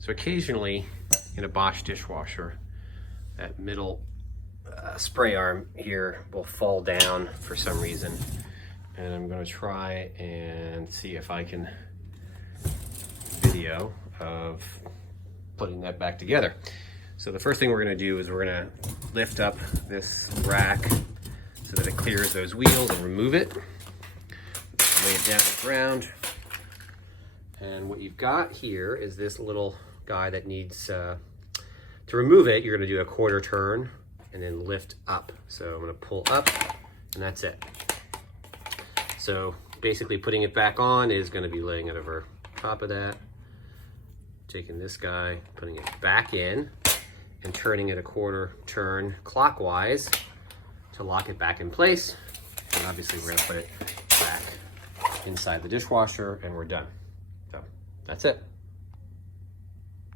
So occasionally in a Bosch dishwasher, that middle spray arm here will fall down for some reason. And I'm gonna try and see if I can video of putting that back together. So the first thing we're gonna do is we're gonna lift up this rack so that it clears those wheels and remove it. Lay it down on the ground. And what you've got here is this little guy that needs, to remove it, you're gonna do a quarter turn and then lift up. So I'm gonna pull up and that's it. So basically putting it back on is gonna be laying it over top of that, taking this guy, putting it back in and turning it a quarter turn clockwise to lock it back in place. And obviously we're gonna put it back inside the dishwasher and we're done. So that's it.